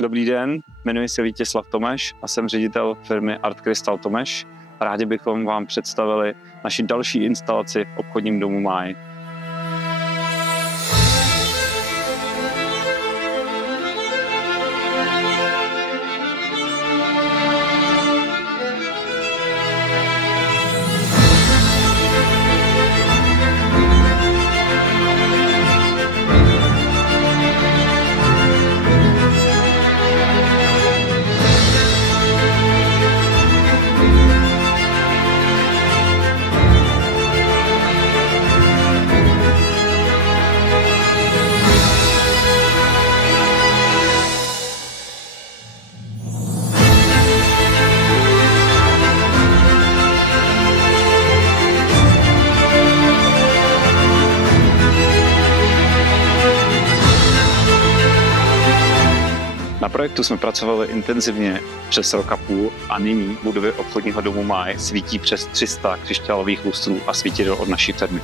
Dobrý den, jmenuji se Vítězslav Tomeš a jsem ředitel firmy Art Crystal Tomeš. Rádi bychom vám představili naši další instalaci v obchodním domu Máj. Na projektu jsme pracovali intenzivně přes rok a půl a nyní budovy obchodního domu Máj svítí přes 300 křišťálových lustrů a svítidel od naší firmy.